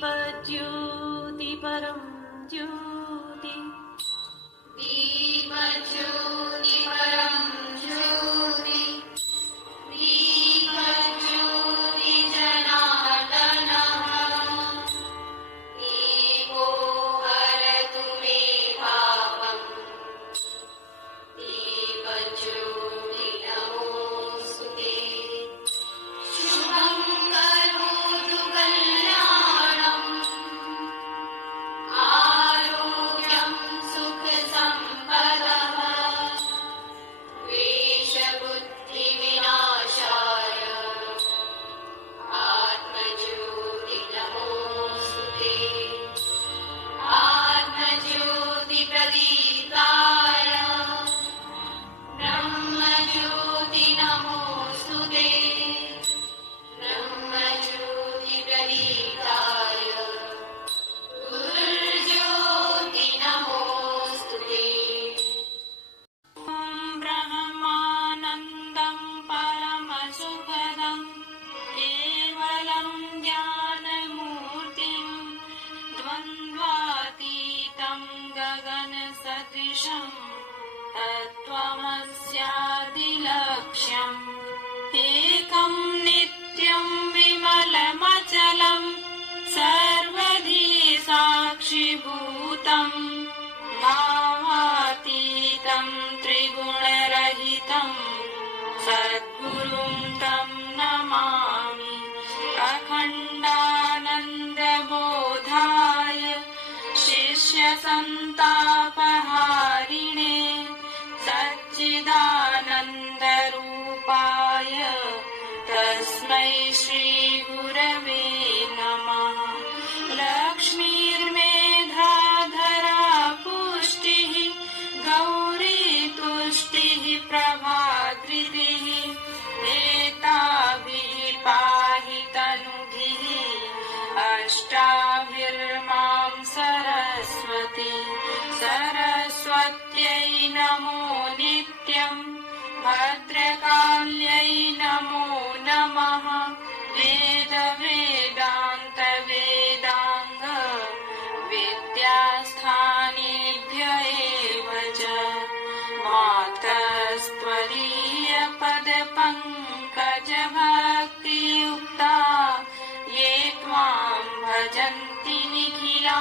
दीपज्योति परं ज्योति दीपज्योति परं ज्योति दीपज्योति जनार्दनः दीपो हरतु मे पापम् दीपज्योति नमोऽस्तु ते शुभं करोतु कल्याणम् आरोग्यं सुखसम्पदः द्वेषबुद्धिविनाशाय आत्मज्योति नमोऽस्तु ते आत्मज्योतिप्रदीप्ताय ब्रह्मज्योति नमोऽस्तु ते ब्रह्मज्योतिप्रदीप्ताय गुरुज्योति नमोऽस्तु ते ॐ ब्रह्मानन्दं परमसुखदं केवलं ज्ञानमूर्तिं द्वन्द्वातीतं गगनसदृशं तत्त्वमस्यादिलक्ष्यम् एकं नित्यं विमलमचलं सर्वधी साक्षिभूतं भावातीतं त्रिगुणरहितं सद्गुरुं तं नमामि अखण्डानन्दबोधाय शिष्यसन्तापहारिणे सच्चिदानन्दरूपाय तस्मै श्रीगुरवे नमः लक्ष्मीर्मेधाधरा पुष्टिः गौरी तुष्टिः प्रभाधृतिः एताभिः पाहि तनुभिः अष्टाभिर्मां सरस्वती सरस्वत्यै नमो नित्यम् भद्रकाल्यै नमो नमः वेदवेदान्तवेदाङ्ग विद्यास्थानेभ्य एव च मातस्त्वदीयपदपङ्कजभक्तियुक्ता ये त्वां भजन्ति निखिला